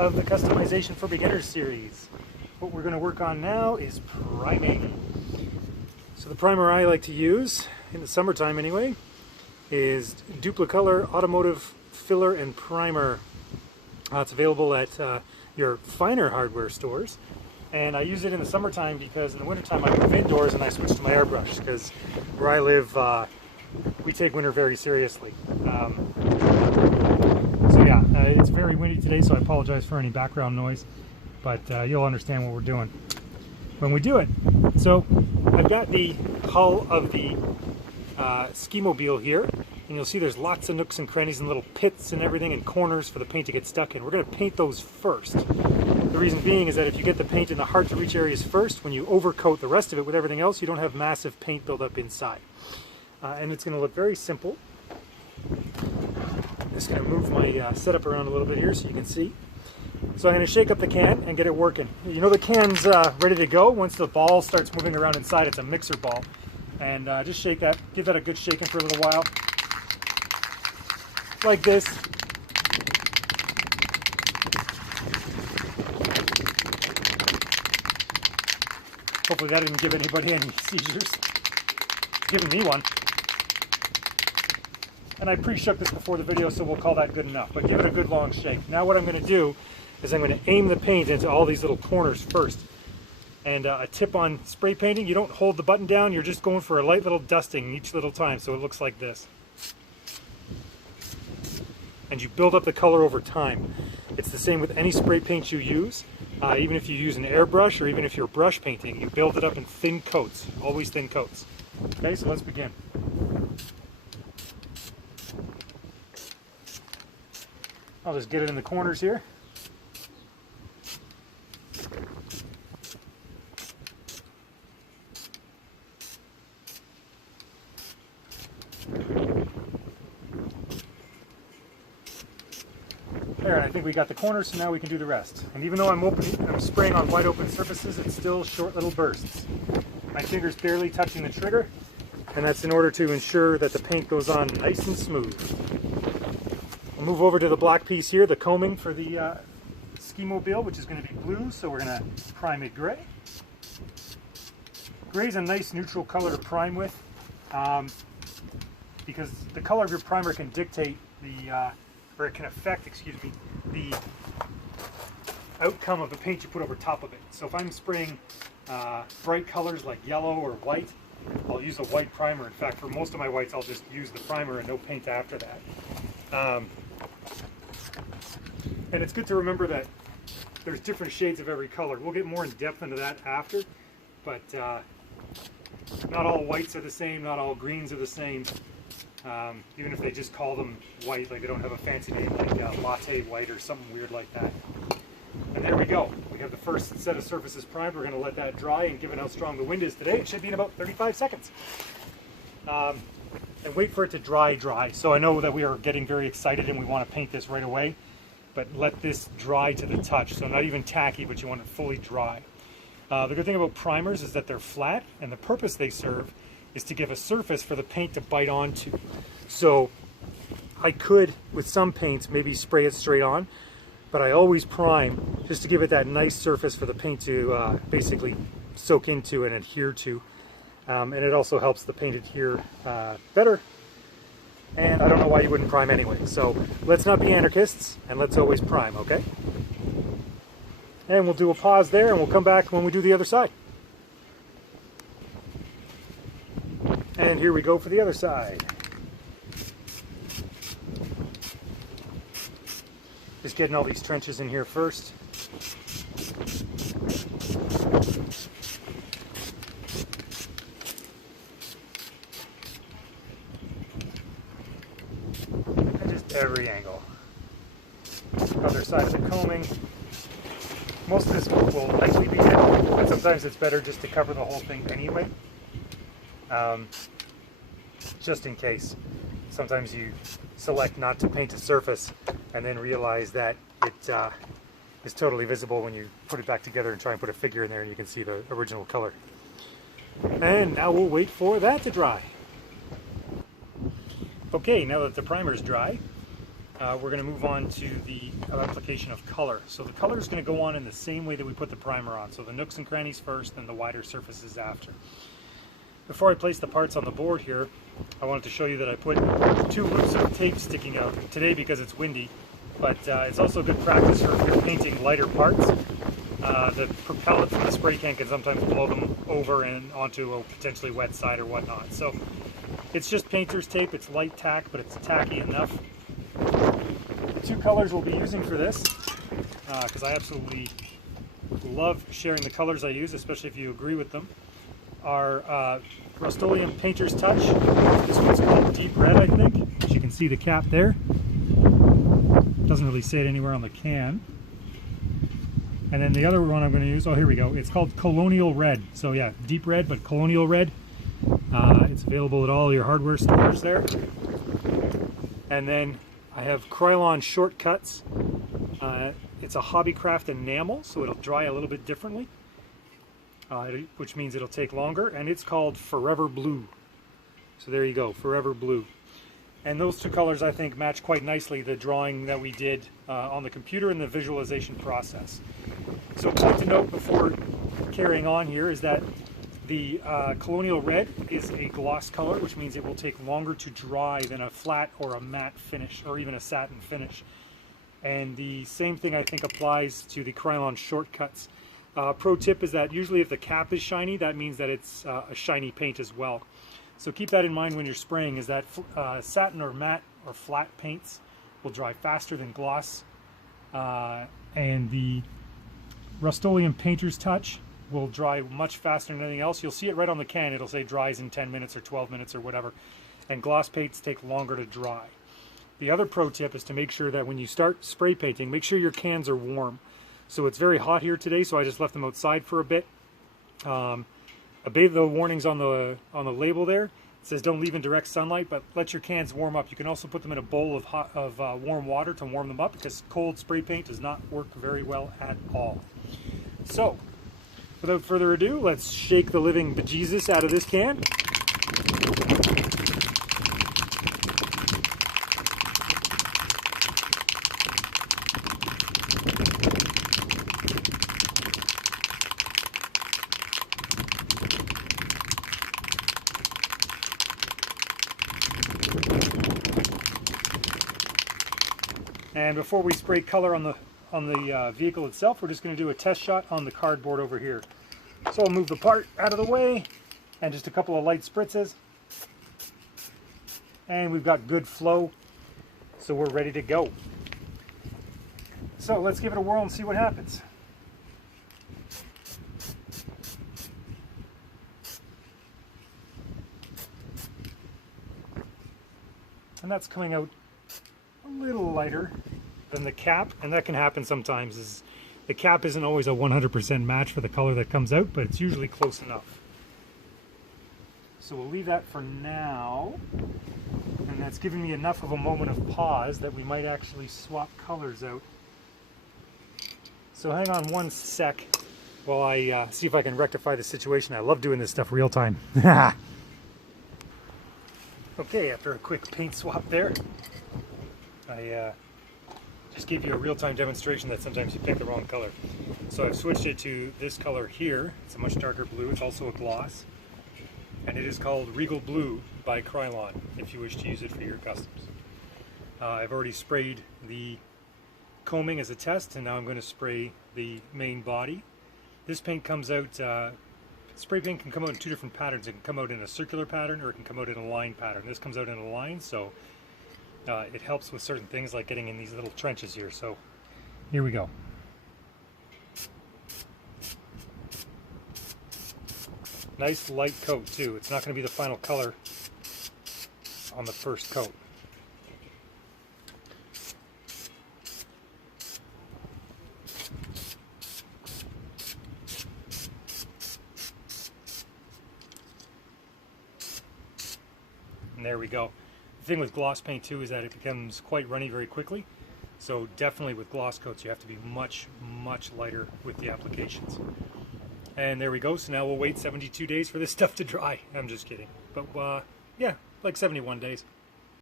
of the Customization for Beginners series. What we're going to work on now is priming. So the primer I like to use, in the summertime anyway, is Duplicolor Automotive Filler and Primer. It's available at your finer hardware stores. And I use it in the summertime because in the wintertime I move indoors and I switch to my airbrush because where I live we take winter very seriously. So yeah, it's very windy today, so I apologize for any background noise, but you'll understand what we're doing when we do it. So I've got the hull of the ski-mobile here, and you'll see there's lots of nooks and crannies and little pits and everything and corners for the paint to get stuck in. We're going to paint those first. The reason being is that if you get the paint in the hard to reach areas first, when you overcoat the rest of it with everything else, you don't have massive paint buildup inside. And it's going to look very simple. I'm just going to move my setup around a little bit here so you can see. So I'm going to shake up the can and get it working. You know the can's ready to go. Once the ball starts moving around inside, it's a mixer ball. And just shake that, give that a good shaking for a little while. Like this. Hopefully that didn't give anybody any seizures. It's giving me one. And I pre-shook this before the video, so we'll call that good enough. But give it a good long shake. Now what I'm going to do is I'm going to aim the paint into all these little corners first. And a tip on spray painting, you don't hold the button down, you're just going for a light little dusting each little time, so it looks like this. And you build up the color over time. It's the same with any spray paint you use. Even if you use an airbrush or even if you're brush painting, you build it up in thin coats, always thin coats. Okay, so let's begin. I'll just get it in the corners here. There, and I think we got the corners, so now we can do the rest. And even though I'm spraying on wide open surfaces, it's still short little bursts. My finger's barely touching the trigger, and that's in order to ensure that the paint goes on nice and smooth. We'll move over to the black piece here, the combing for the ski-mobile, which is going to be blue, so we're going to prime it gray. Gray is a nice neutral color to prime with, because the color of your primer can dictate the or it can affect, the outcome of the paint you put over top of it. So if I'm spraying bright colors like yellow or white, I'll use a white primer. In fact, for most of my whites, I'll just use the primer and no paint after that. And it's good to remember that there's different shades of every color. We'll get more in depth into that after, but not all whites are the same, not all greens are the same. Even if they just call them white, like they don't have a fancy name like latte white or something weird like that. And there we go. We have the first set of surfaces primed. We're going to let that dry, and given how strong the wind is today, it should be in about 35 seconds. And wait for it to dry. So I know that we are getting very excited and we want to paint this right away, but let this dry to the touch. So not even tacky, but you want it fully dry. The good thing about primers is that they're flat, and the purpose they serve is to give a surface for the paint to bite onto. So I could, with some paints, maybe spray it straight on, but I always prime just to give it that nice surface for the paint to basically soak into and adhere to. And it also helps the paint adhere better. And I don't know why you wouldn't prime anyway. So let's not be anarchists, and let's always prime, okay? And we'll do a pause there, and we'll come back when we do the other side. And here we go for the other side. Just getting all these trenches in here first. And just every angle. Other side of the combing. Most of this will likely be hit, but sometimes it's better just to cover the whole thing anyway. Just in case. Sometimes you select not to paint a surface and then realize that it is totally visible when you put it back together and try and put a figure in there and you can see the original color. And now we'll wait for that to dry. Okay, now that the primer's dry, we're going to move on to the application of color. So the color is going to go on in the same way that we put the primer on. So the nooks and crannies first, and the wider surfaces after. Before I place the parts on the board here, I wanted to show you that I put 2 loops of tape sticking out today because it's windy, but it's also good practice for if you're painting lighter parts. The propellant from the spray can can sometimes blow them over and onto a potentially wet side or whatnot. So it's just painter's tape, it's light tack, but it's tacky enough. The 2 colors we'll be using for this, because I absolutely love sharing the colors I use, especially if you agree with them, are Rust-Oleum Painter's Touch. This one's called Deep Red, I think. As you can see the cap there. Doesn't really say it anywhere on the can. And then the other one I'm going to use, oh here we go, it's called Colonial Red. So yeah, Deep Red, but Colonial Red. It's available at all your hardware stores there. And then I have Krylon Shortcuts. It's a Hobbycraft enamel, so it'll dry a little bit differently, which means it'll take longer, and it's called Forever Blue. So there you go, Forever Blue. And those 2 colors I think match quite nicely the drawing that we did on the computer in the visualization process. So a point to note before carrying on here is that the Colonial Red is a gloss color, which means it will take longer to dry than a flat or a matte finish, or even a satin finish. And the same thing I think applies to the Krylon Shortcuts. Pro tip is that usually if the cap is shiny, that means that it's a shiny paint as well. So keep that in mind when you're spraying, is that satin or matte or flat paints will dry faster than gloss. And the Rust-Oleum Painter's Touch will dry much faster than anything else. You'll see it right on the can. It'll say dries in 10 minutes or 12 minutes or whatever. And gloss paints take longer to dry. The other pro tip is to make sure that when you start spray painting, make sure your cans are warm. So it's very hot here today, so I just left them outside for a bit. Obey the warnings on the label there. It says don't leave in direct sunlight, but let your cans warm up. You can also put them in a bowl of warm water to warm them up, because cold spray paint does not work very well at all. So, without further ado, let's shake the living bejesus out of this can. And before we spray color on the vehicle itself, we're just going to do a test shot on the cardboard over here. So I'll move the part out of the way, and just a couple of light spritzes. And we've got good flow, so we're ready to go. So let's give it a whirl and see what happens. And that's coming out a little lighter than the cap, and that can happen sometimes. Is the cap isn't always a 100% match for the color that comes out, but it's usually close enough. So we'll leave that for now, and that's given me enough of a moment of pause that we might actually swap colors out. So hang on one sec while I see if I can rectify the situation. I love doing this stuff real time. Okay, after a quick paint swap there, I just gave you a real-time demonstration that sometimes you pick the wrong color. So I've switched it to this color here. It's a much darker blue. It's also a gloss. And it is called Regal Blue by Krylon, if you wish to use it for your customs. I've already sprayed the combing as a test, and now I'm going to spray the main body. This paint comes out, spray paint can come out in 2 different patterns. It can come out in a circular pattern, or it can come out in a line pattern. This comes out in a line, so it helps with certain things like getting in these little trenches here. So here we go. Nice light coat too. It's not going to be the final color on the first coat. And there we go. The thing with gloss paint too is that it becomes quite runny very quickly. So definitely with gloss coats you have to be much, much lighter with the applications. And there we go. So now we'll wait 72 days for this stuff to dry. I'm just kidding. But yeah, like 71 days.